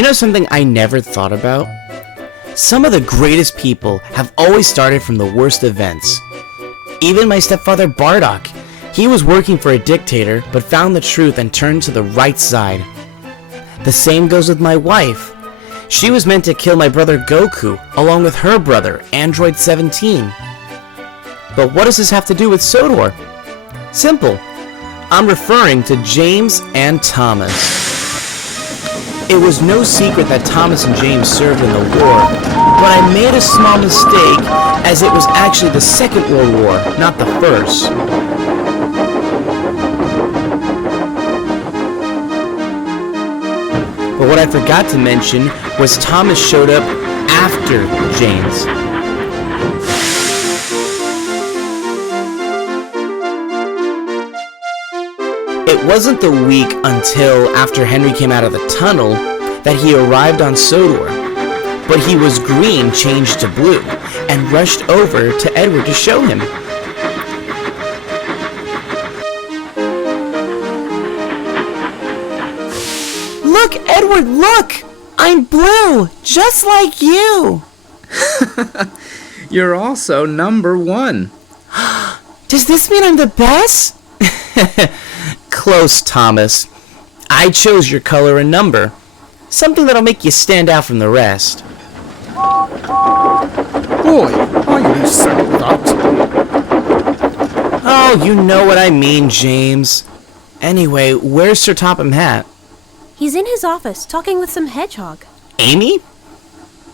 You know something I never thought about? Some of the greatest people have always started from the worst events. Even my stepfather Bardock. He was working for a dictator, but found the truth and turned to the right side. The same goes with my wife. She was meant to kill my brother Goku, along with her brother, Android 17. But what does this have to do with Sodor? Simple. I'm referring to James and Thomas. It was no secret that Thomas and James served in the war, but I made a small mistake, as it was actually the Second World War, not the First. But what I forgot to mention was Thomas showed up after James. It wasn't the week until after Henry came out of the tunnel that he arrived on Sodor, but he was green changed to blue and rushed over to Edward to show him. Look, Edward, look! I'm blue, just like you! You're also number 1. Does this mean I'm the best? Close, Thomas. I chose your color and number. Something that'll make you stand out from the rest. Boy, are you so that? Oh, you know what I mean, James. Anyway, where's Sir Topham Hatt? He's in his office, talking with some hedgehog. Amy?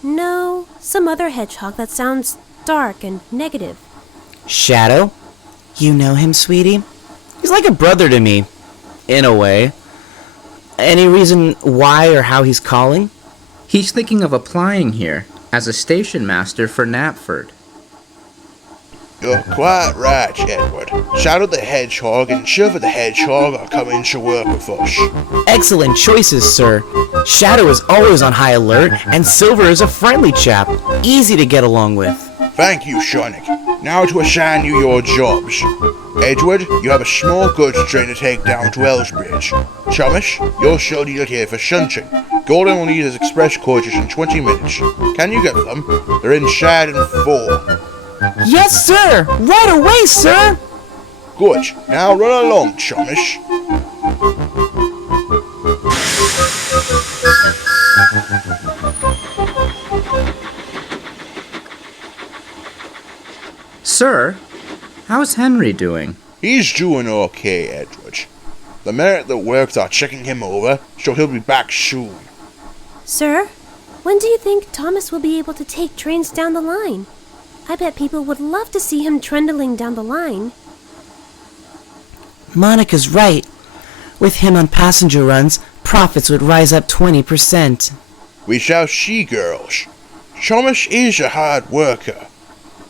No, some other hedgehog that sounds dark and negative. Shadow? You know him, sweetie? He's like a brother to me, in a way. Any reason why or how he's calling? He's thinking of applying here as a station master for Knapford. You're quite right, Edward. Shadow the Hedgehog and Shiver the Hedgehog are coming to work with us. Excellent choices, sir. Shadow is always on high alert, and Silver is a friendly chap, easy to get along with. Thank you, Sonic. Now to assign you your jobs. Edward, you have a small goods train to take down to Elsbridge. Thomas, you're still needed here for shunting. Golden will need his express coaches in 20 minutes. Can you get them? They're inside in 4. Yes, sir! Right away, sir! Good. Now run along, Thomas. Sir, how's Henry doing? He's doing okay, Edward. The men that worked are checking him over, so he'll be back soon. Sir, when do you think Thomas will be able to take trains down the line? I bet people would love to see him trundling down the line. Monica's right. With him on passenger runs, profits would rise up 20%. We shall see, girls. Thomas is a hard worker,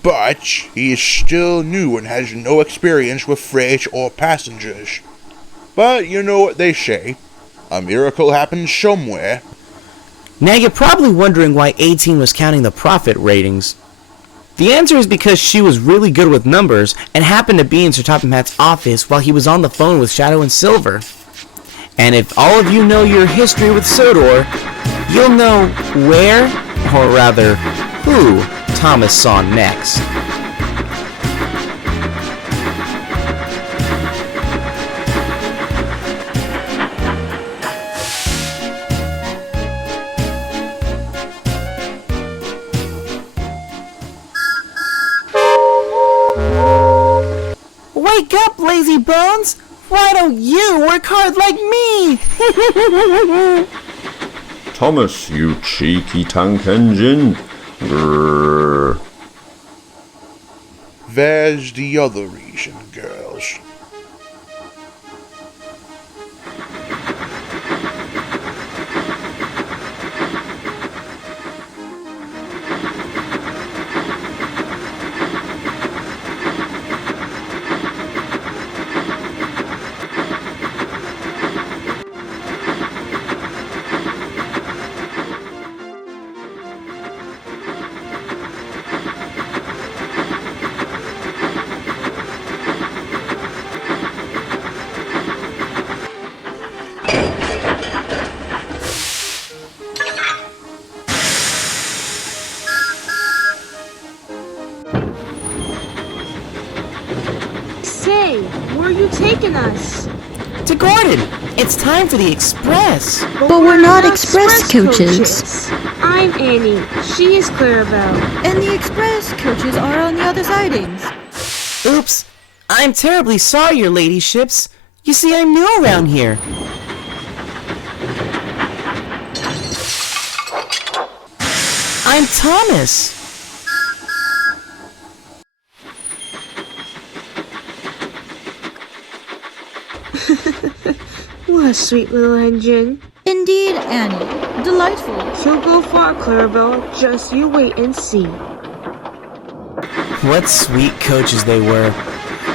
but he is still new and has no experience with freight or passengers. But you know what they say, a miracle happens somewhere. Now you're probably wondering why 18 was counting the profit ratings. The answer is because she was really good with numbers and happened to be in Sir Topham Hatt's office while he was on the phone with Shadow and Silver. And if all of you know your history with Sodor, you'll know where, or rather, who Thomas saw next. Wake up, lazy bones! Why don't you work hard like me? Thomas, you cheeky tank engine. Grrr. There's the other reason, girls. Hey, where are you taking us? To Gordon! It's time for the express! But we're not express coaches. I'm Annie. She is Clarabelle. And the express coaches are on the other sidings. Oops! I'm terribly sorry, your ladyships. You see, I'm new around here. I'm Thomas. What a sweet little engine. Indeed, Annie. Delightful. She'll go far, Clarabelle. Just you wait and see. What sweet coaches they were.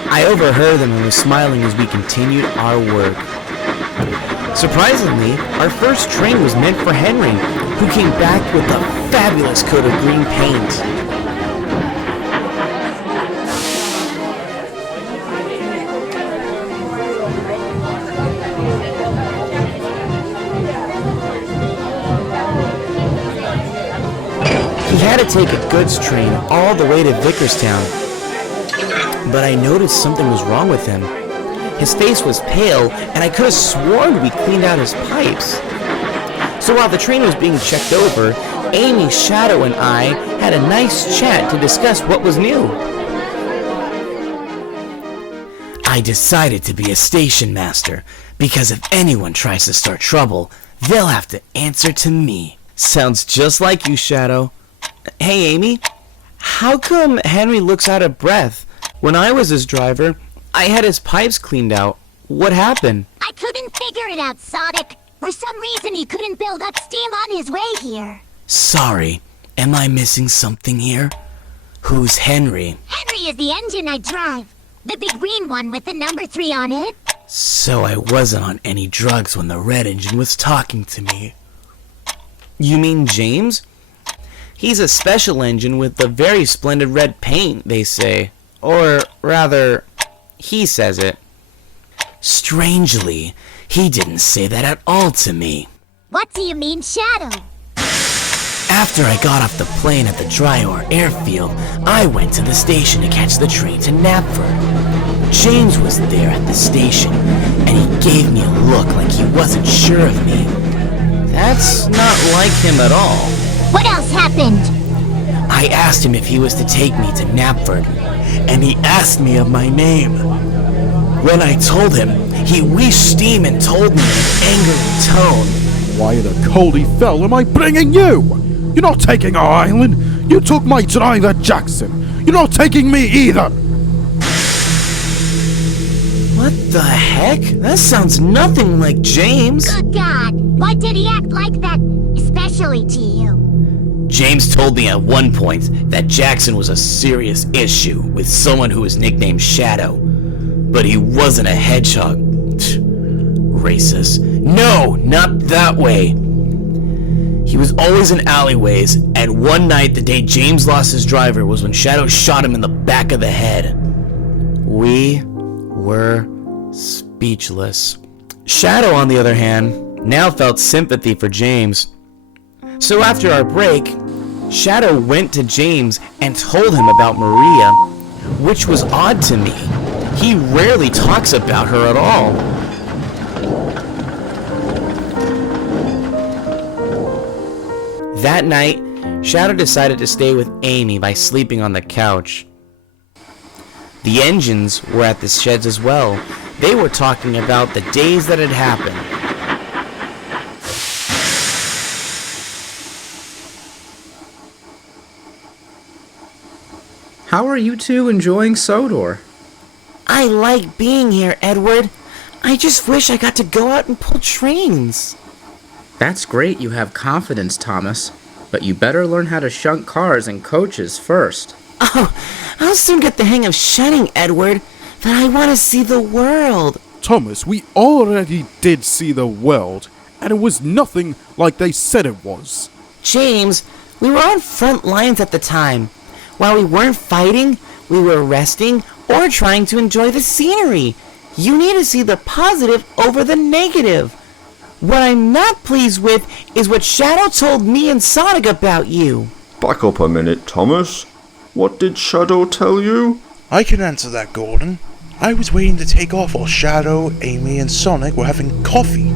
I overheard them and was smiling as we continued our work. Surprisingly, our first train was meant for Henry, who came back with a fabulous coat of green paint. He had to take a goods train all the way to Vickerstown, but I noticed something was wrong with him. His face was pale, and I could have sworn we cleaned out his pipes. So while the train was being checked over, Amy, Shadow, and I had a nice chat to discuss what was new. I decided to be a station master, because if anyone tries to start trouble, they'll have to answer to me. Sounds just like you, Shadow. Hey, Amy, how come Henry looks out of breath? When I was his driver, I had his pipes cleaned out. What happened? I couldn't figure it out, Sodor. For some reason, he couldn't build up steam on his way here. Sorry, am I missing something here? Who's Henry? Henry is the engine I drive. The big green one with the number 3 on it. So I wasn't on any drugs when the red engine was talking to me. You mean James? He's a special engine with the very splendid red paint, they say. Or rather, he says it. Strangely, he didn't say that at all to me. What do you mean, Shadow? After I got off the plane at the Dryor airfield, I went to the station to catch the train to Knapford. James was there at the station, and he gave me a look like he wasn't sure of me. That's not like him at all. What else happened? I asked him if he was to take me to Knapford, and he asked me of my name. When I told him, he wheezed steam and told me in an angry tone, Why the coldy fell am I bringing you? You're not taking our island. You took my driver, Jackson. You're not taking me either. What the heck? That sounds nothing like James. Good God, why did he act like that, especially to you? James told me at one point that Jackson was a serious issue with someone who was nicknamed Shadow. But he wasn't a hedgehog. Racist. No, not that way. He was always in alleyways, and one night the day James lost his driver was when Shadow shot him in the back of the head. We were speechless. Shadow, on the other hand, now felt sympathy for James. So after our break, Shadow went to James and told him about Maria, which was odd to me. He rarely talks about her at all. That night, Shadow decided to stay with Amy by sleeping on the couch. The engines were at the sheds as well. They were talking about the days that had happened. How are you two enjoying Sodor? I like being here, Edward. I just wish I got to go out and pull trains. That's great you have confidence, Thomas. But you better learn how to shunt cars and coaches first. Oh, I'll soon get the hang of shunting, Edward. But I want to see the world. Thomas, we already did see the world, and it was nothing like they said it was. James, we were on front lines at the time. While we weren't fighting, we were resting or trying to enjoy the scenery. You need to see the positive over the negative. What I'm not pleased with is what Shadow told me and Sonic about you. Back up a minute, Thomas. What did Shadow tell you? I can answer that, Gordon. I was waiting to take off while Shadow, Amy, and Sonic were having coffee,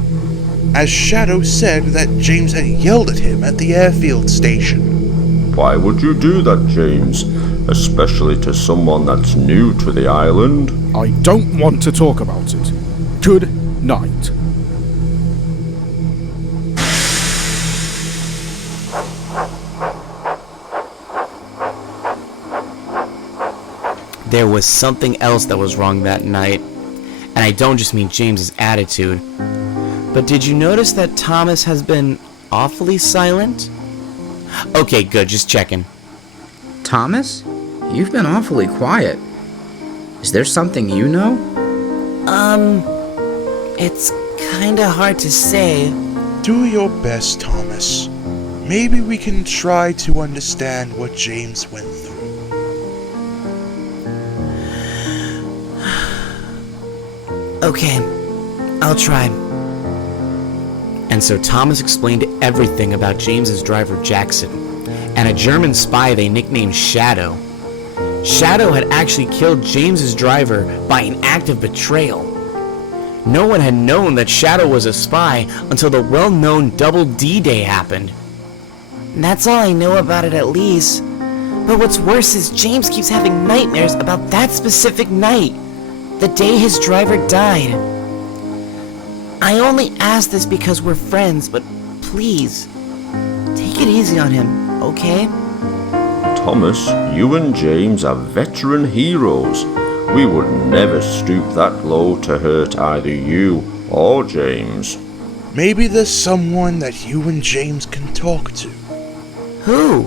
as Shadow said that James had yelled at him at the airfield station. Why would you do that, James? Especially to someone that's new to the island? I don't want to talk about it. Good night. There was something else that was wrong that night, and I don't just mean James's attitude. But did you notice that Thomas has been awfully silent? Okay, good, just checking. Thomas? You've been awfully quiet. Is there something you know? It's kinda hard to say. Do your best, Thomas. Maybe we can try to understand what James went through. Okay, I'll try. And so Thomas explained everything about James's driver Jackson, and a German spy they nicknamed Shadow. Shadow had actually killed James's driver by an act of betrayal. No one had known that Shadow was a spy until the well-known Double D Day happened. That's all I know about it, at least. But what's worse is James keeps having nightmares about that specific night, the day his driver died. I only ask this because we're friends, but please, take it easy on him, okay? Thomas, you and James are veteran heroes. We would never stoop that low to hurt either you or James. Maybe there's someone that you and James can talk to. Who?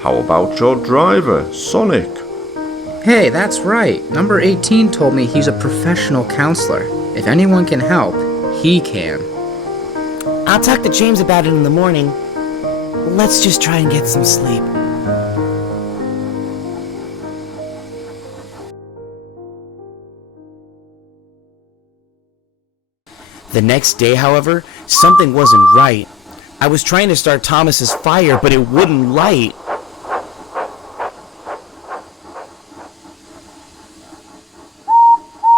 How about your driver, Sonic? Hey, that's right. Number 18 told me he's a professional counselor. If anyone can help, he can. I'll talk to James about it in the morning. Let's just try and get some sleep. The next day, however, something wasn't right. I was trying to start Thomas's fire, but it wouldn't light.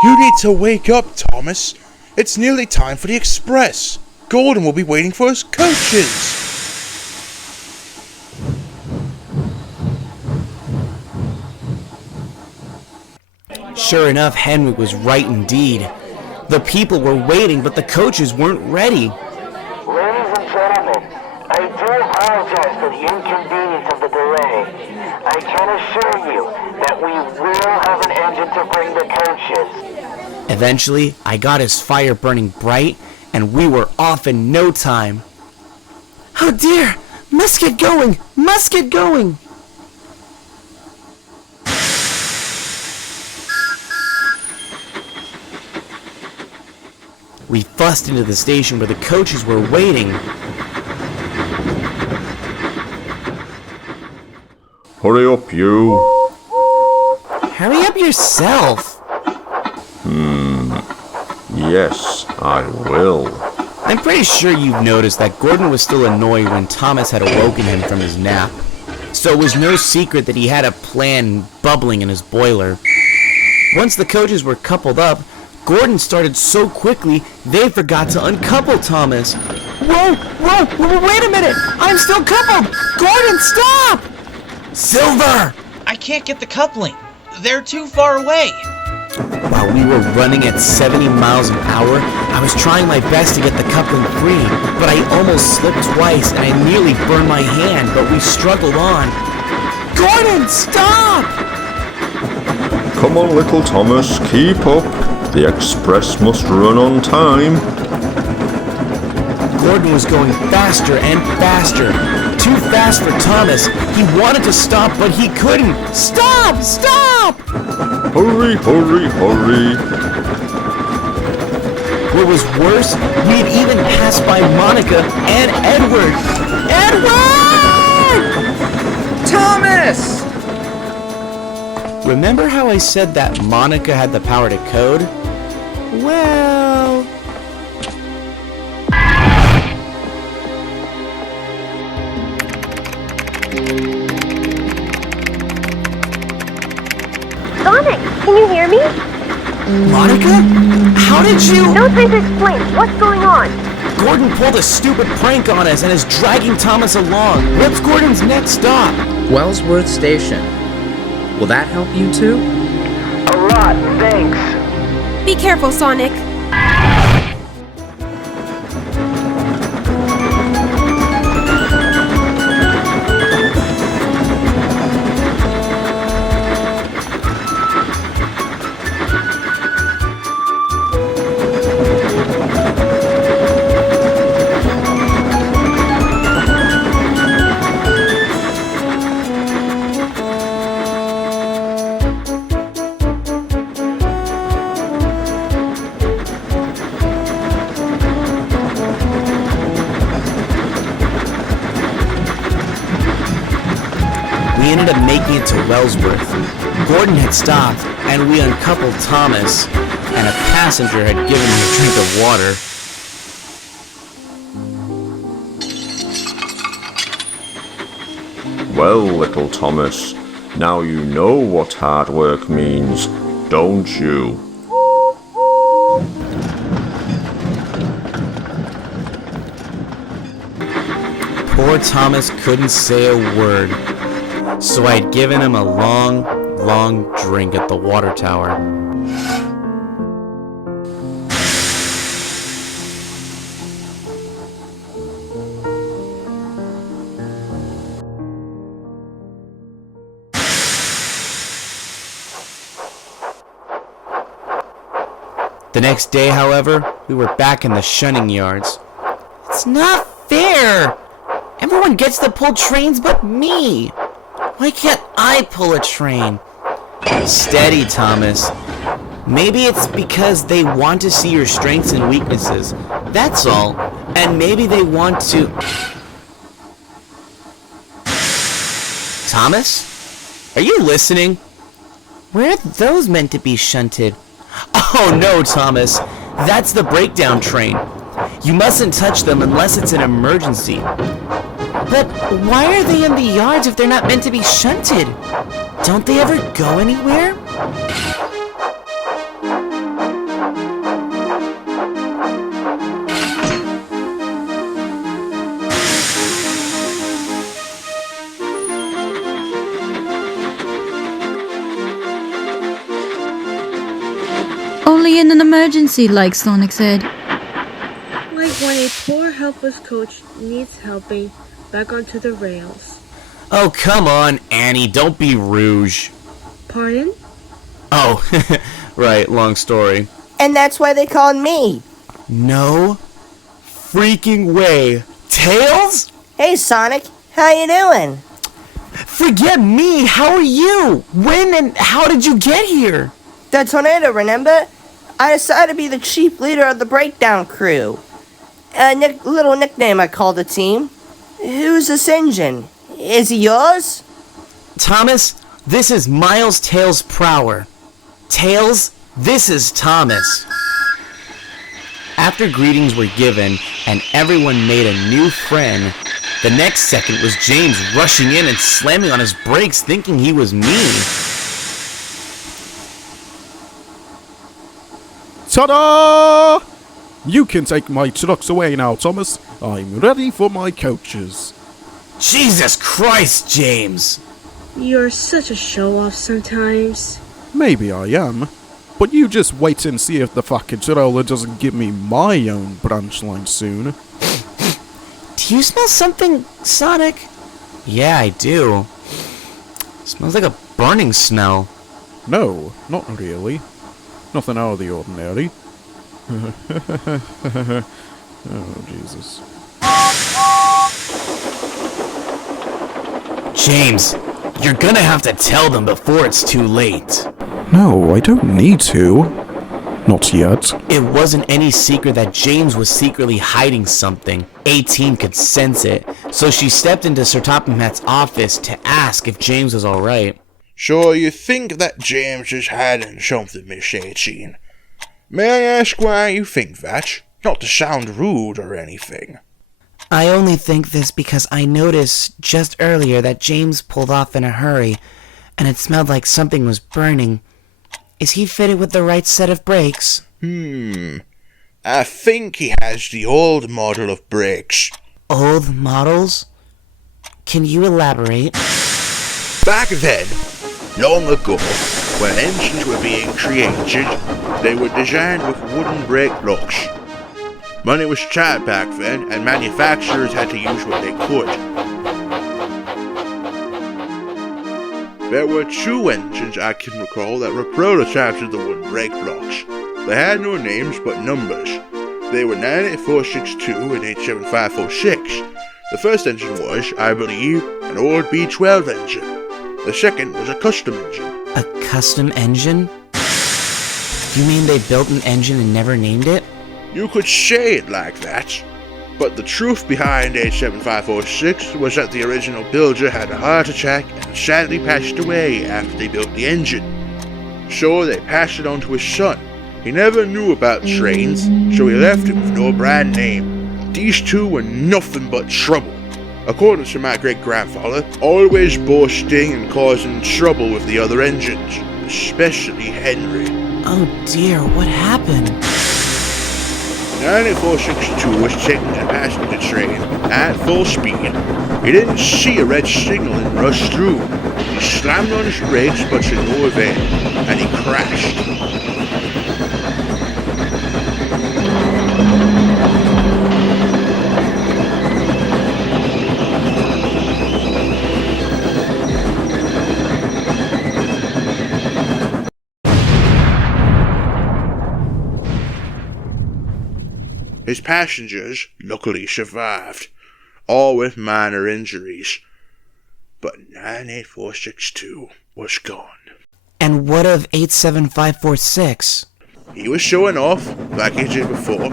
You need to wake up, Thomas. It's nearly time for the express. Gordon will be waiting for his coaches. Sure enough, Henry was right indeed. The people were waiting, but the coaches weren't ready. Ladies and gentlemen, I do apologize for the inconvenience of the delay. I can assure you that we will have an engine to bring the coaches. Eventually, I got his fire burning bright, and we were off in no time. Oh dear! Must get going! Must get going! We fussed into the station where the coaches were waiting. Hurry up, you. Hurry up yourself! Yes, I will. I'm pretty sure you've noticed that Gordon was still annoyed when Thomas had awoken him from his nap. So it was no secret that he had a plan bubbling in his boiler. Once the coaches were coupled up, Gordon started so quickly, they forgot to uncouple Thomas. Whoa, wait a minute! I'm still coupled! Gordon, stop! Silver! I can't get the coupling. They're too far away. While we were running at 70 miles an hour, I was trying my best to get the coupling free, but I almost slipped twice and I nearly burned my hand, but we struggled on. Gordon, stop! Come on, little Thomas, keep up. The express must run on time. Gordon was going faster and faster. Too fast for Thomas. He wanted to stop, but he couldn't. Stop! Stop! Hurry, hurry, hurry. What was worse, we had even passed by Monica and Edward. Edward! Thomas! Remember how I said that Monica had the power to code? Well... Sonic, can you hear me? Monica? How did you... No time to explain. What's going on? Gordon pulled a stupid prank on us and is dragging Thomas along. What's Gordon's next stop? Wellsworth Station. Will that help you too? A lot, thanks. Be careful, Sonic. We ended up making it to Wellsworth. Gordon had stopped, and we uncoupled Thomas, and a passenger had given him a drink of water. Well, little Thomas, now you know what hard work means, don't you? Poor Thomas couldn't say a word, so I'd given him a long, long drink at the water tower. The next day, however, we were back in the shunning yards. It's not fair! Everyone gets to pull trains but me! Why can't I pull a train? Steady, Thomas. Maybe it's because they want to see your strengths and weaknesses. That's all. And maybe they want to... Thomas? Are you listening? Where are those meant to be shunted? Oh no, Thomas. That's the breakdown train. You mustn't touch them unless it's an emergency. But why are they in the yards if they're not meant to be shunted? Don't they ever go anywhere? Only in an emergency, like Sonic said. Like when a poor helpless coach needs helping back onto the rails. Oh, come on, Annie, don't be rouge. Pardon? Oh, right, long story. And that's why they called me. No freaking way. Tails? Hey, Sonic, how you doing? Forget me, how are you? When and how did you get here? The tornado, remember? I decided to be the chief leader of the breakdown crew. A little nickname I call the team. Who's this engine? Is he yours? Thomas, this is Miles Tails Prower. Tails, this is Thomas. After greetings were given and everyone made a new friend, the next second was James rushing in and slamming on his brakes thinking he was me. Ta-da! You can take my trucks away now, Thomas. I'm ready for my coaches. Jesus Christ, James! You're such a show-off sometimes. Maybe I am, but you just wait and see if the fucking roller doesn't give me my own branch line soon. Do you smell something, Sonic? Yeah, I do. Smells like a burning smell. No, not really. Nothing out of the ordinary. Oh, Jesus. James, you're gonna have to tell them before it's too late. No, I don't need to. Not yet. It wasn't any secret that James was secretly hiding something. 18 could sense it, so she stepped into Sir Topham Hatt's office to ask if James was alright. So you think that James is hiding something, Miss 18? May I ask why you think that? Not to sound rude or anything. I only think this because I noticed just earlier that James pulled off in a hurry, and it smelled like something was burning. Is he fitted with the right set of brakes? I think he has the old model of brakes. Old models? Can you elaborate? Back then, long ago, when engines were being created, they were designed with wooden brake blocks. Money was tight back then, and manufacturers had to use what they could. There were 2 engines I can recall that were prototypes of the wooden brake blocks. They had no names but numbers. They were 98462 and 87546. The first engine was, I believe, an old B12 engine. The second was a custom engine. A custom engine? You mean they built an engine and never named it? You could say it like that. But the truth behind 87546 was that the original builder had a heart attack and sadly passed away after they built the engine. So they passed it on to his son. He never knew about trains, so he left it with no brand name. These 2 were nothing but trouble. According to my great-grandfather, always boasting and causing trouble with the other engines, especially Henry. Oh dear, what happened? 98462 was taken to a passenger train at full speed. He didn't see a red signal and rushed through. He slammed on his brakes but to no avail, and he crashed. His passengers luckily survived, all with minor injuries. But 98462 was gone. And what of 87546? He was showing off, like he did before.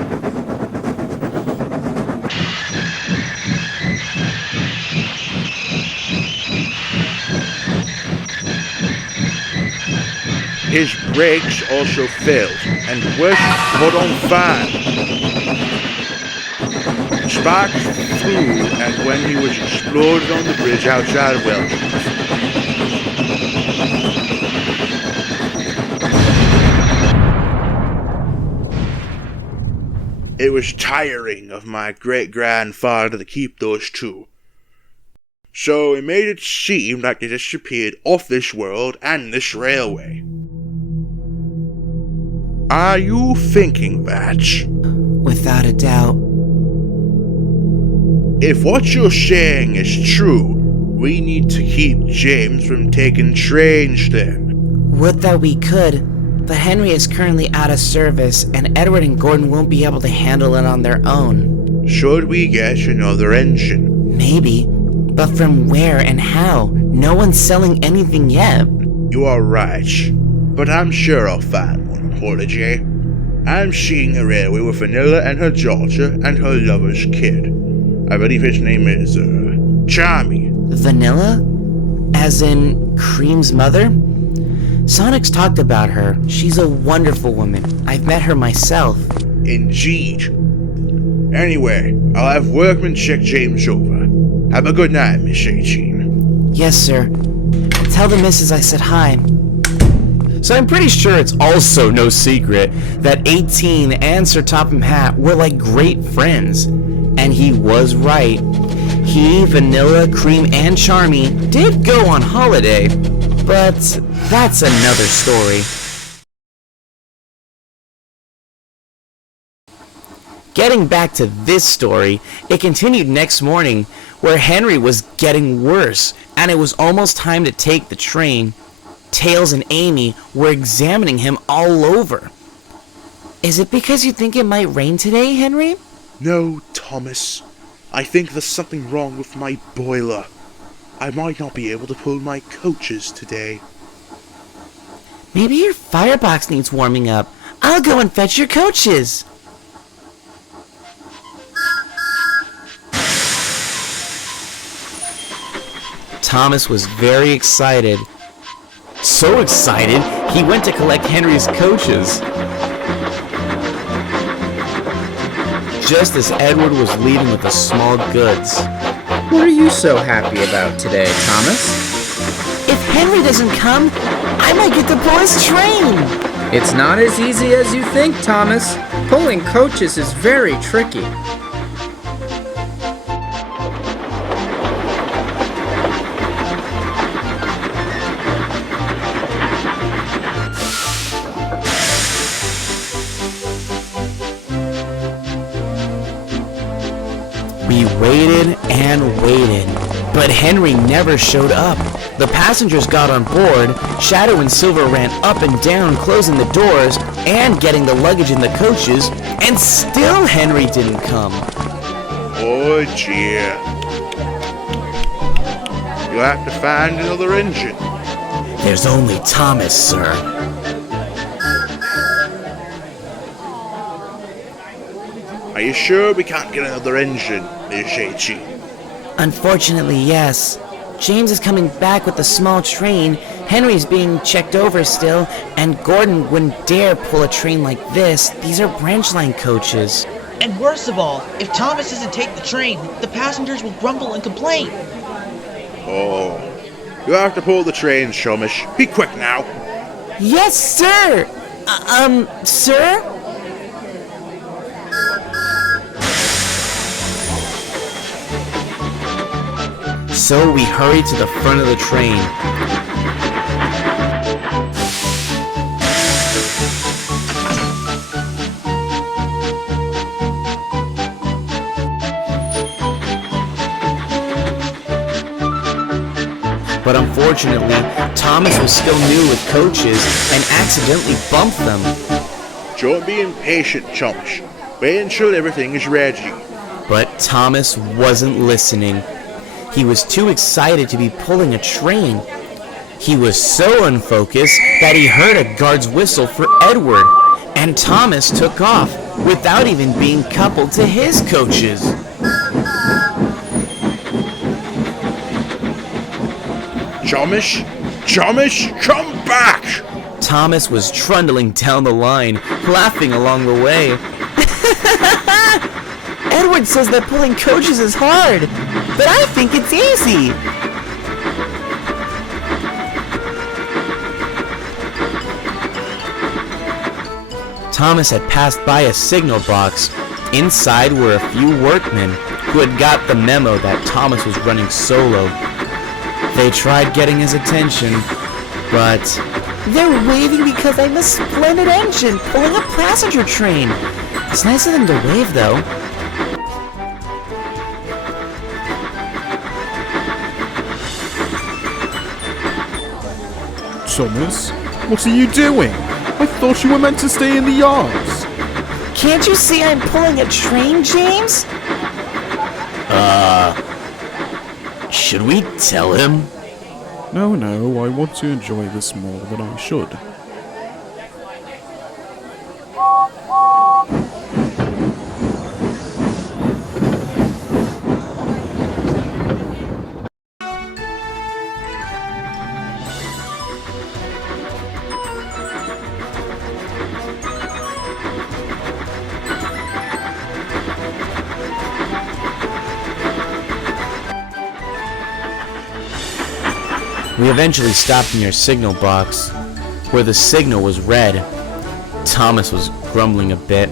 His brakes also failed, and worse, caught on fire. Sparks flew, and when he was exploded on the bridge outside of Welsh. It was tiring of my great-grandfather to keep those 2. So it made it seem like they disappeared off this world and this railway. Are you thinking that? Without a doubt. If what you're saying is true, we need to keep James from taking trains then. Would that we could, but Henry is currently out of service, and Edward and Gordon won't be able to handle it on their own. Should we get another engine? Maybe, but from where and how? No one's selling anything yet. You are right, but I'm sure I'll find one, Holiday. I'm seeing a railway with Vanilla and her daughter and her lover's kid. I believe his name is, Charmy. Vanilla? As in Cream's mother? Sonic's talked about her. She's a wonderful woman. I've met her myself. Indeed. Anyway, I'll have workmen check James over. Have a good night, Miss 18. Yes, sir. Tell the missus I said hi. So I'm pretty sure it's also no secret that 18 and Sir Topham Hatt were like great friends. And he was right. He, Vanilla, Cream, and Charmy did go on holiday, but that's another story. Getting back to this story, it continued next morning, where Henry was getting worse, and it was almost time to take the train. Tails and Amy were examining him all over. Is it because you think it might rain today, Henry? No, Thomas. I think there's something wrong with my boiler. I might not be able to pull my coaches today. Maybe your firebox needs warming up. I'll go and fetch your coaches. Thomas was very excited. So excited, he went to collect Henry's coaches. Just as Edward was leaving with the small goods. What are you so happy about today, Thomas? If Henry doesn't come, I might get to pull his train! It's not as easy as you think, Thomas. Pulling coaches is very tricky. We waited and waited, but Henry never showed up. The passengers got on board, Shadow and Silver ran up and down closing the doors and getting the luggage in the coaches, and still Henry didn't come. Oh dear. You'll have to find another engine. There's only Thomas, sir. Are you sure we can't get another engine, Miss JT? Unfortunately, yes. James is coming back with the small train, Henry's being checked over still, and Gordon wouldn't dare pull a train like this. These are branch line coaches. And worst of all, if Thomas doesn't take the train, the passengers will grumble and complain. Oh, you have to pull the train, Shumish. Be quick now. Yes, sir! Sir? So we hurried to the front of the train. But unfortunately, Thomas was still new with coaches and accidentally bumped them. Don't be impatient, Shumish. Wait until everything is ready. But Thomas wasn't listening. He was too excited to be pulling a train. He was so unfocused that he heard a guard's whistle for Edward, and Thomas took off without even being coupled to his coaches. Shumish, come back! Thomas was trundling down the line, laughing along the way. Edward says that pulling coaches is hard, but I think it's easy. Thomas had passed by a signal box. Inside were a few workmen who had got the memo that Thomas was running solo. They tried getting his attention, but they're waving because I'm a splendid engine pulling a passenger train. It's nice of them to wave, though. Thomas, what are you doing? I thought you were meant to stay in the yards. Can't you see I'm pulling a train, James? Should we tell him? No, I want to enjoy this more than I should. We eventually stopped near a signal box, where the signal was red. Thomas was grumbling a bit.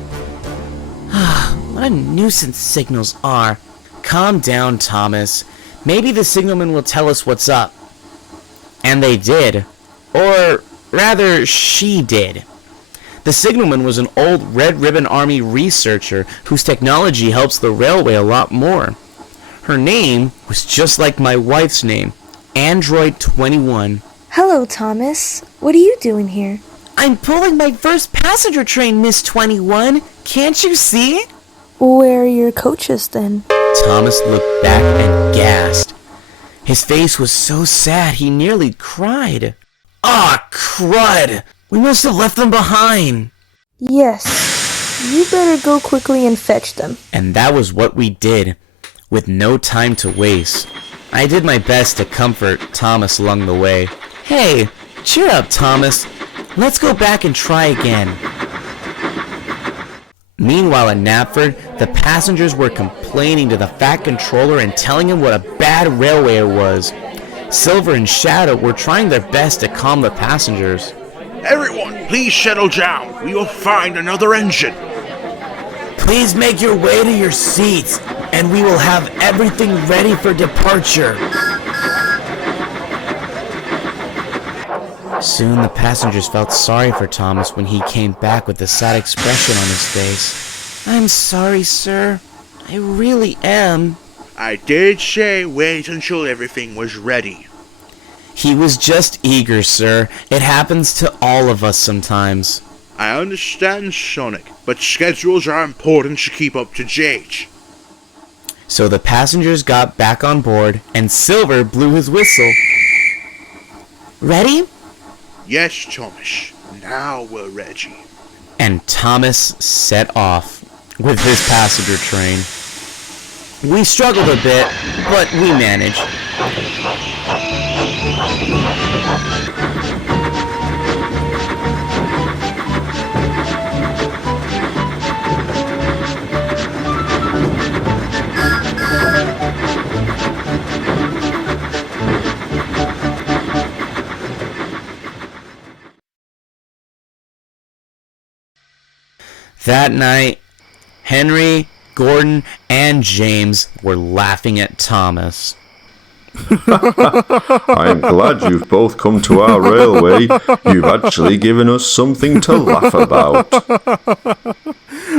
What a nuisance signals are. Calm down, Thomas. Maybe the signalman will tell us what's up. And they did. Or rather, she did. The signalman was an old Red Ribbon Army researcher whose technology helps the railway a lot more. Her name was just like my wife's name. Android 21. Hello, Thomas. What are you doing here? I'm pulling my first passenger train, Miss 21. Can't you see? Where are your coaches, then? Thomas looked back and gasped. His face was so sad he nearly cried. Ah, crud! We must have left them behind. Yes. You better go quickly and fetch them. And that was what we did, with no time to waste. I did my best to comfort Thomas along the way. Hey, cheer up, Thomas. Let's go back and try again. Meanwhile at Knapford, the passengers were complaining to the Fat Controller and telling him what a bad railway it was. Silver and Shadow were trying their best to calm the passengers. Everyone, please settle down. We will find another engine. Please make your way to your seats, and we will have everything ready for departure. Soon the passengers felt sorry for Thomas when he came back with a sad expression on his face. I'm sorry, sir. I really am. I did say wait until everything was ready. He was just eager, sir. It happens to all of us sometimes. I understand, Sonic, but schedules are important to keep up to date. So the passengers got back on board, and Silver blew his whistle. Ready? Yes, Thomas. Now we're ready. And Thomas set off with his passenger train. We struggled a bit, but we managed. That night, Henry, Gordon, and James were laughing at Thomas. I'm glad you've both come to our railway. You've actually given us something to laugh about.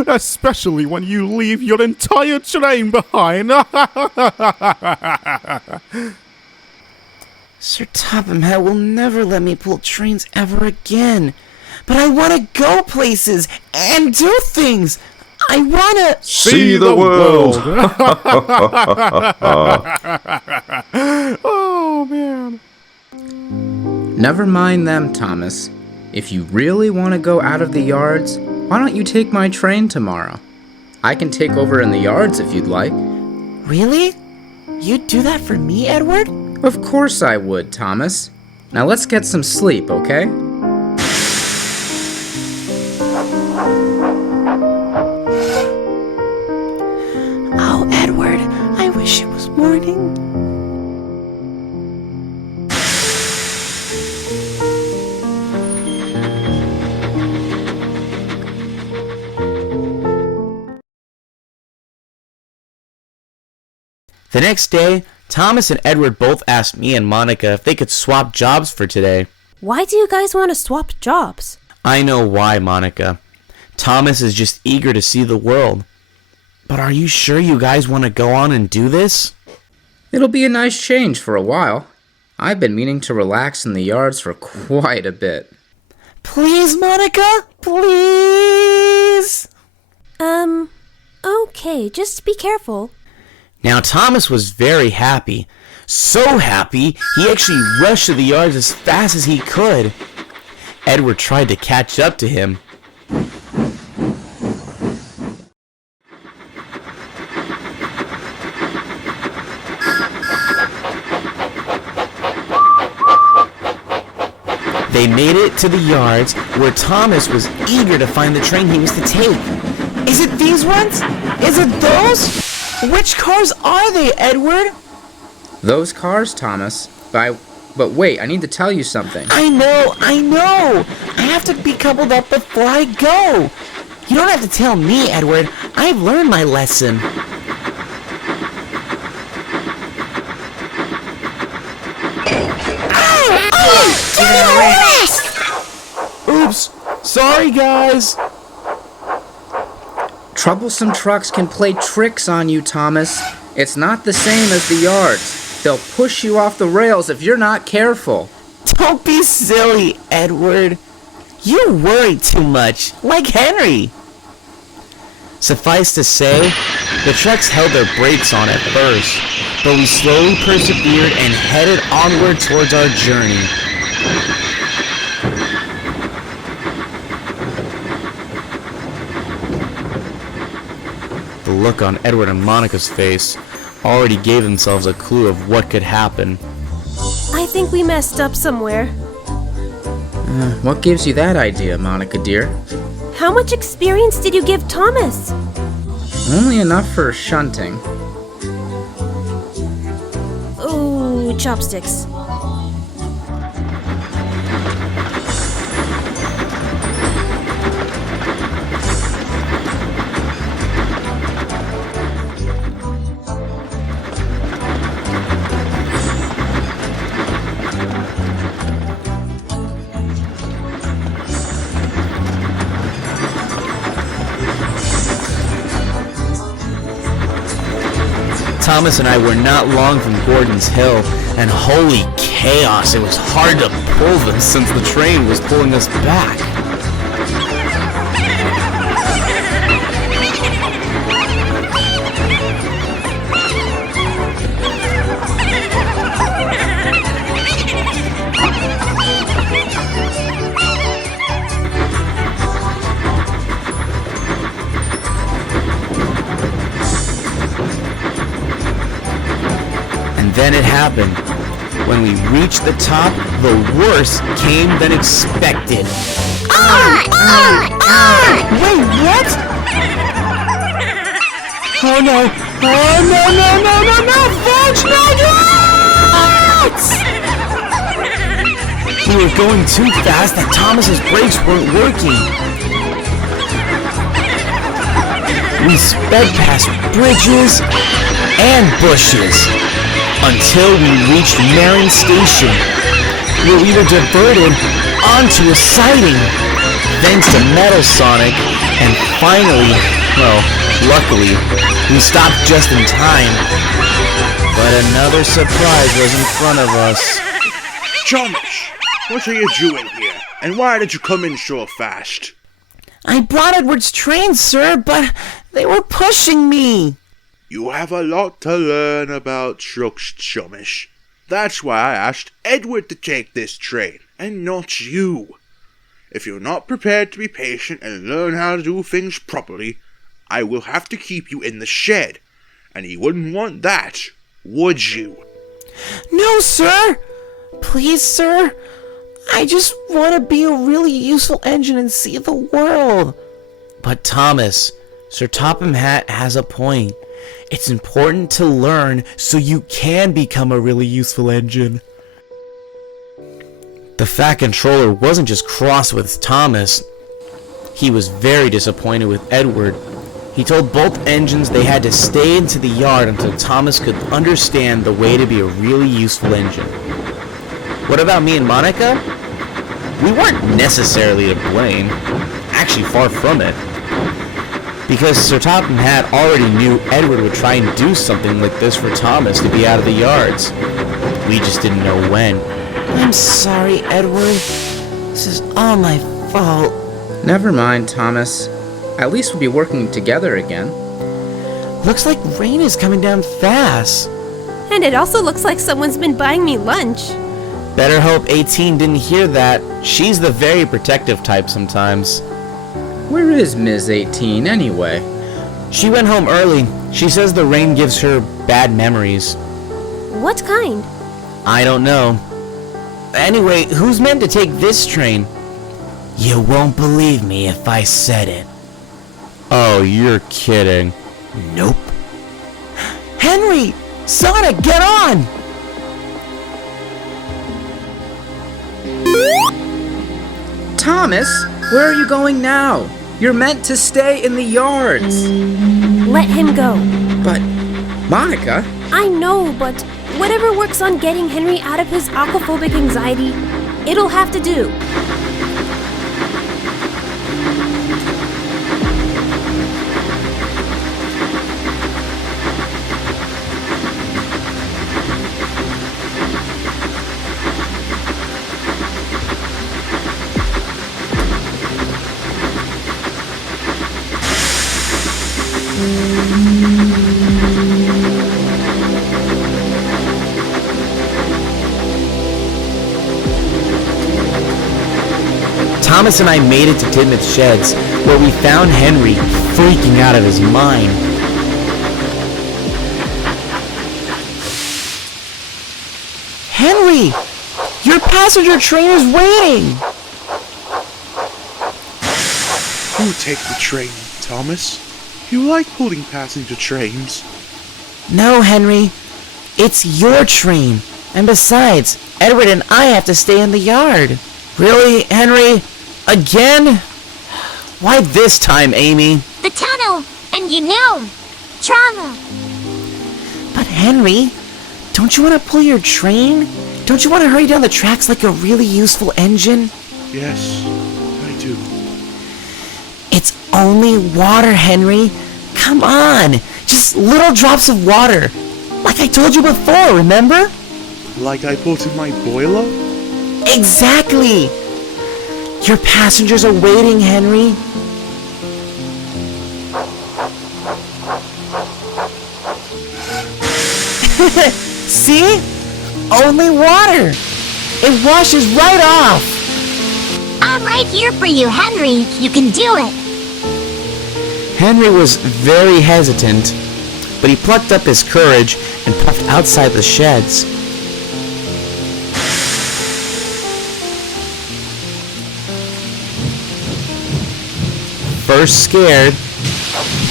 Especially when you leave your entire train behind. Sir Topham Hatt will never let me pull trains ever again. But I want to go places and do things. I want to see the world. Oh, man. Never mind them, Thomas. If you really want to go out of the yards, why don't you take my train tomorrow? I can take over in the yards if you'd like. Really? You'd do that for me, Edward? Of course I would, Thomas. Now let's get some sleep, okay? Oh, Edward, I wish it was morning. The next day, Thomas and Edward both asked me and Monica if they could swap jobs for today. Why do you guys want to swap jobs? I know why, Monica. Thomas is just eager to see the world. But are you sure you guys want to go on and do this? It'll be a nice change for a while. I've been meaning to relax in the yards for quite a bit. Please, Monica? Please? Okay, just be careful. Now, Thomas was very happy. So happy, he actually rushed to the yards as fast as he could. Edward tried to catch up to him. They made it to the yards where Thomas was eager to find the train he was to take. Is it these ones? Is it those? Which cars are they, Edward? Those cars, Thomas. But wait, I need to tell you something. I know. I have to be coupled up before I go. You don't have to tell me, Edward. I've learned my lesson. Oops. Sorry, guys. Troublesome trucks can play tricks on you, Thomas. It's not the same as the yards. They'll push you off the rails if you're not careful. Don't be silly, Edward. You worry too much, like Henry. Suffice to say, the trucks held their brakes on at first, but we slowly persevered and headed onward towards our journey. The look on Edward and Monica's face already gave themselves a clue of what could happen. I think we messed up somewhere. What gives you that idea, Monica dear? How much experience did you give Thomas? Only enough for shunting. Ooh, chopsticks. Thomas and I were not long from Gordon's Hill, and holy chaos, it was hard to pull them since the train was pulling us back. Then it happened. When we reached the top, the worst came than expected. Wait, what? Oh no! Oh no! Fudge nuggets! We were going too fast that Thomas's brakes weren't working. We sped past bridges and bushes until we reached Marin Station, where we were diverted onto a siding, thanks to Metal Sonic, and finally, well, luckily, we stopped just in time. But another surprise was in front of us. Thomas, what are you doing here? And why did you come in so fast? I brought Edward's train, sir, but they were pushing me. You have a lot to learn about trucks, Thomas. That's why I asked Edward to take this train, and not you. If you're not prepared to be patient and learn how to do things properly, I will have to keep you in the shed, and you wouldn't want that, would you? No, sir! Please, sir! I just want to be a really useful engine and see the world. But Thomas, Sir Topham Hatt has a point. It's important to learn so you can become a really useful engine. The Fat Controller wasn't just cross with Thomas. He was very disappointed with Edward. He told both engines they had to stay into the yard until Thomas could understand the way to be a really useful engine. What about me and Monica? We weren't necessarily to blame. Actually, far from it. Because Sir Topham Hatt already knew Edward would try and do something like this for Thomas to be out of the yards. We just didn't know when. I'm sorry, Edward. This is all my fault. Never mind, Thomas. At least we'll be working together again. Looks like rain is coming down fast. And it also looks like someone's been buying me lunch. Better hope 18 didn't hear that. She's the very protective type sometimes. Where is Ms. 18 anyway? She went home early. She says the rain gives her bad memories. What kind? I don't know. Anyway, who's meant to take this train? You won't believe me if I said it. Oh, you're kidding. Nope. Henry! Sonic, get on! Thomas, where are you going now? You're meant to stay in the yards. Let him go. But, Monica... I know, but whatever works on getting Henry out of his aquaphobic anxiety, it'll have to do. Thomas and I made it to Tidmouth Sheds, where we found Henry freaking out of his mind. Henry! Your passenger train is waiting! You take the train, Thomas. You like pulling passenger trains. No, Henry. It's your train. And besides, Edward and I have to stay in the yard. Really, Henry? Again? Why this time, Amy? The tunnel, and you know, trauma. But Henry, don't you want to pull your train? Don't you want to hurry down the tracks like a really useful engine? Yes, I do. It's only water, Henry. Come on, just little drops of water. Like I told you before, remember? Like I put in my boiler? Exactly! Your passengers are waiting, Henry. See? Only water. It washes right off. I'm right here for you, Henry. You can do it. Henry was very hesitant, but he plucked up his courage and puffed outside the sheds. First scared,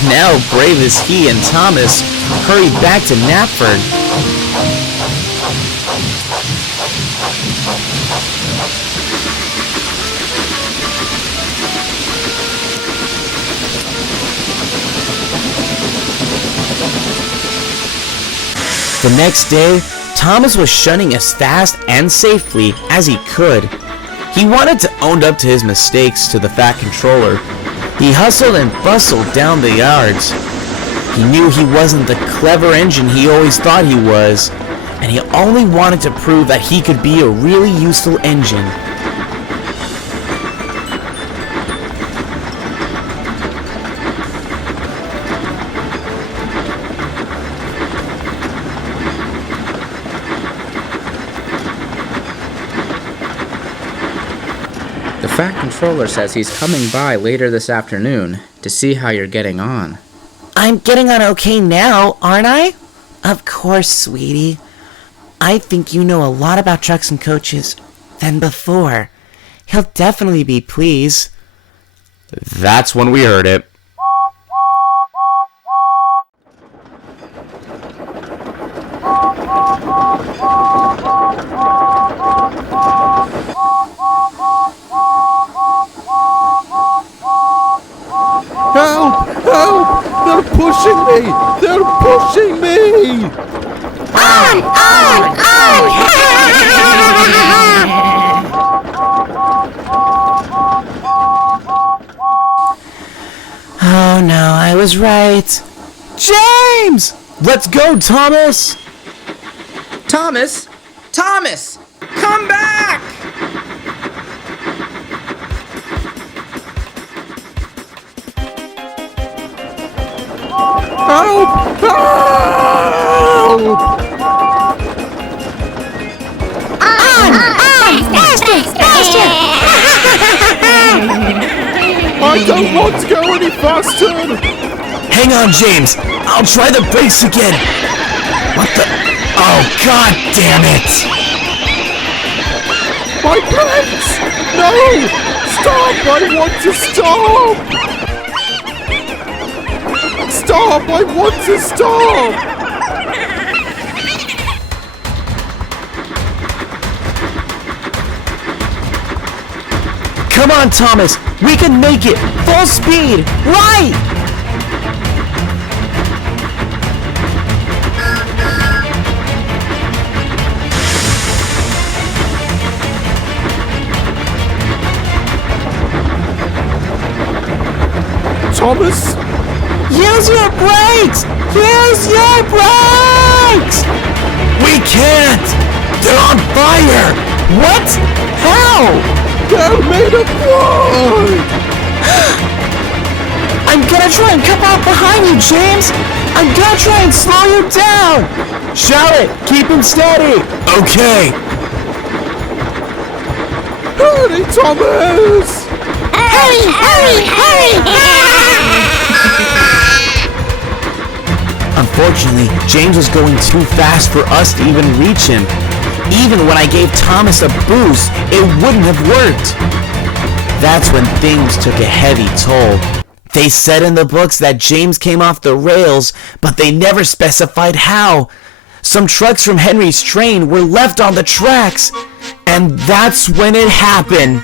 now brave as he and Thomas hurried back to Knapford. The next day, Thomas was shunning as fast and safely as he could. He wanted to own up to his mistakes to the Fat Controller. He hustled and bustled down the yards. He knew he wasn't the clever engine he always thought he was, and he only wanted to prove that he could be a really useful engine. The Fat Controller says he's coming by later this afternoon to see how you're getting on. I'm getting on okay now, aren't I? Of course, sweetie. I think you know a lot about trucks and coaches than before. He'll definitely be pleased. That's when we heard it. Help! Help! They're pushing me! They're pushing me! Oh no, I was right. James! Let's go, Thomas! Thomas! Thomas! Come back! Help! Help! I don't want to go any faster! Hang on, James. I'll try the brakes again. What the? Oh, god damn it! My brakes! No! Stop! I want to stop! Stop! I want to stop! Come on, Thomas. We can make it. Full speed. Right! Thomas? Use your brakes! Use your brakes! We can't! They're on fire! What? How? They're made of wood! I'm gonna try and come out behind you, James! I'm gonna try and slow you down! Shout it! Keep him steady! Okay! Hurry, Thomas! Hurry, hurry, hurry! Unfortunately, James was going too fast for us to even reach him. Even when I gave Thomas a boost, it wouldn't have worked. That's when things took a heavy toll. They said in the books that James came off the rails, but they never specified how. Some trucks from Henry's train were left on the tracks, and that's when it happened.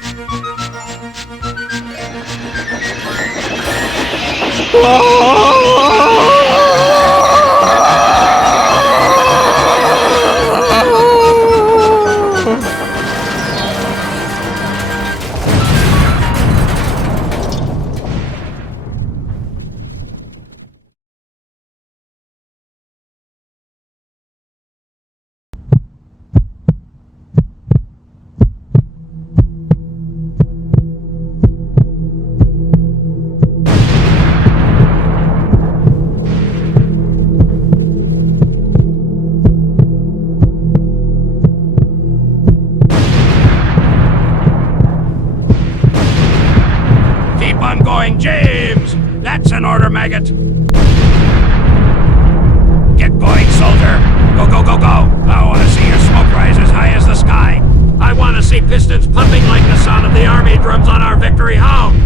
going, James! That's an order, maggot! Get going, soldier! Go, go, go, go! I want to see your smoke rise as high as the sky! I want to see pistons pumping like the sound of the army drums on our victory hound!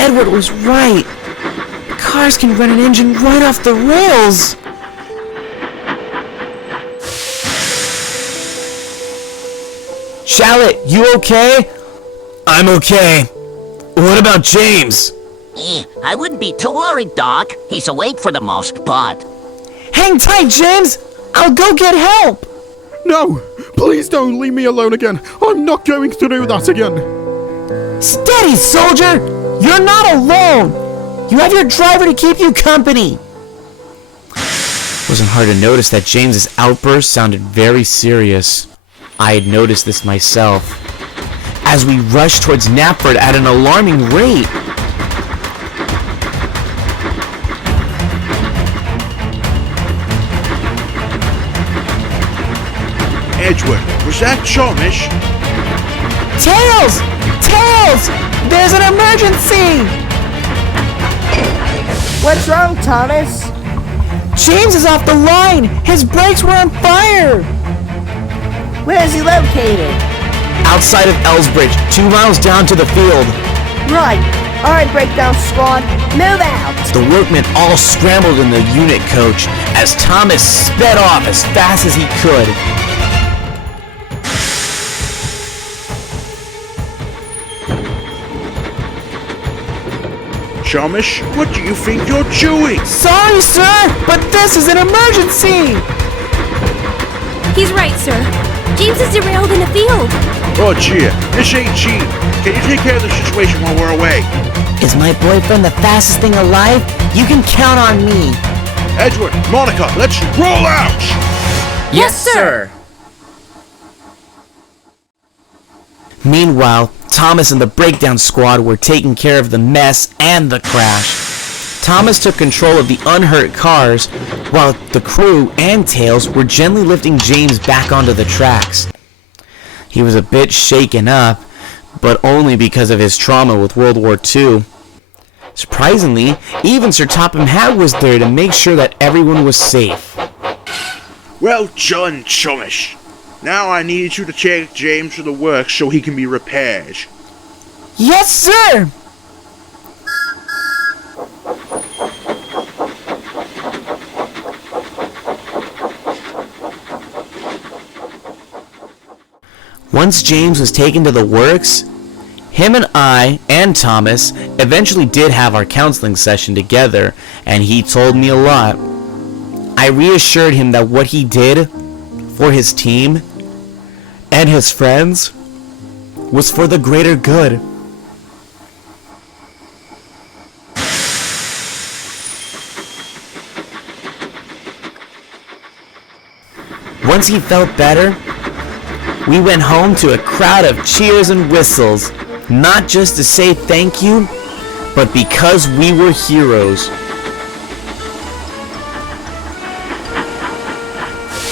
Edward was right. Cars can run an engine right off the rails. Shallot, you okay? I'm okay. What about James? I wouldn't be too worried, Doc. He's awake for the most part. Hang tight, James! I'll go get help! No! Please don't leave me alone again! I'm not going to do that again! Steady, soldier! You're not alone! You have your driver to keep you company! It wasn't hard to notice that James's outburst sounded very serious. I had noticed this myself. As we rushed towards Knapford at an alarming rate. Edward, was that Chomish? Tails! Tails! There's an emergency! What's wrong, Thomas? James is off the line! His brakes were on fire! Where is he located? Outside of Elsbridge, 2 miles down to the field. Right. Alright, breakdown squad, move out! The workmen all scrambled in the unit coach as Thomas sped off as fast as he could. Chomish, what do you think you're doing? Sorry, sir, but this is an emergency! He's right, sir. James is derailed in a field. Oh, dear, this ain't cheap. Can you take care of the situation while we're away? Is my boyfriend the fastest thing alive? You can count on me. Edward, Monica, let's roll out! Yes, sir! Meanwhile, Thomas and the breakdown squad were taking care of the mess and the crash. Thomas took control of the unhurt cars, while the crew and Tails were gently lifting James back onto the tracks. He was a bit shaken up, but only because of his trauma with World War II. Surprisingly, even Sir Topham Hatt was there to make sure that everyone was safe. Well done, Chomish. Now I need you to take James to the works so he can be repaired. Yes, sir! Once James was taken to the works, him and I and Thomas eventually did have our counseling session together, and he told me a lot. I reassured him that what he did for his team and his friends was for the greater good. Once he felt better, we went home to a crowd of cheers and whistles, not just to say thank you, but because we were heroes.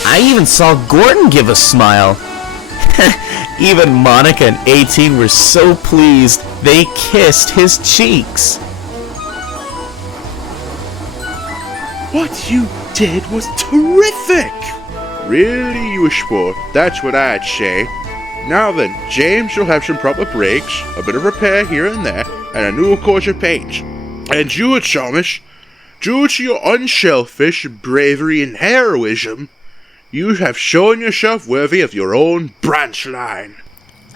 I even saw Gordon give a smile. Even Monica and 18 were so pleased they kissed his cheeks. What you did was terrific! Really, you a sport, that's what I'd say. Now then, James will have some proper brakes, a bit of repair here and there, and a new coat of paint. And you, Thomas, due to your unselfish bravery and heroism, you have shown yourself worthy of your own branch line.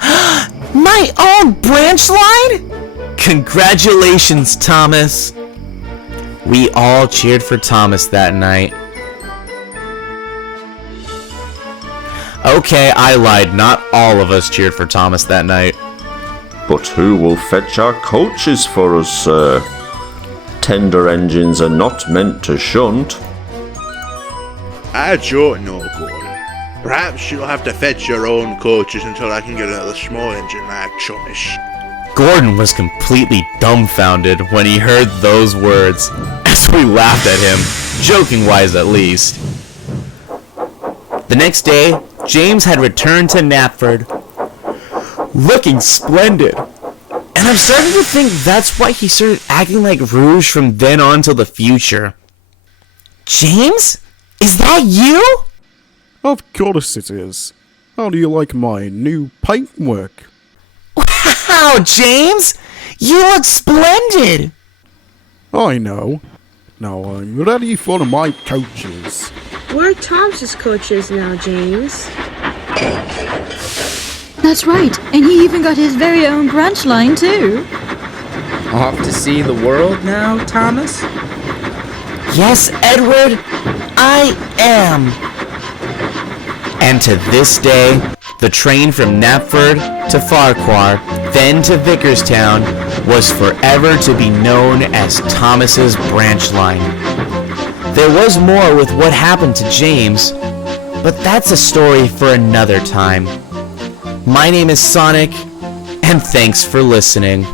My own branch line? Congratulations, Thomas. We all cheered for Thomas that night. Okay, I lied. Not all of us cheered for Thomas that night. But who will fetch our coaches for us, sir? Tender engines are not meant to shunt. I don't know, Gordon. Perhaps you'll have to fetch your own coaches until I can get another small engine like Thomas. Gordon was completely dumbfounded when he heard those words, as we laughed at him, joking-wise at least. The next day, James had returned to Knapford, looking splendid. And I'm starting to think that's why he started acting like Rouge from then on till the future. James? Is that you? Of course it is. How do you like my new paintwork? Wow, James! You look splendid! I know. Now I'm ready for my coaches. We're Thomas's coaches now, James. That's right, and he even got his very own branch line too. Off to see the world now, Thomas? Yes, Edward, I am. And to this day, the train from Knapford to Farquhar, then to Vickerstown, was forever to be known as Thomas's branch line. There was more with what happened to James, but that's a story for another time. My name is Sonic, and thanks for listening.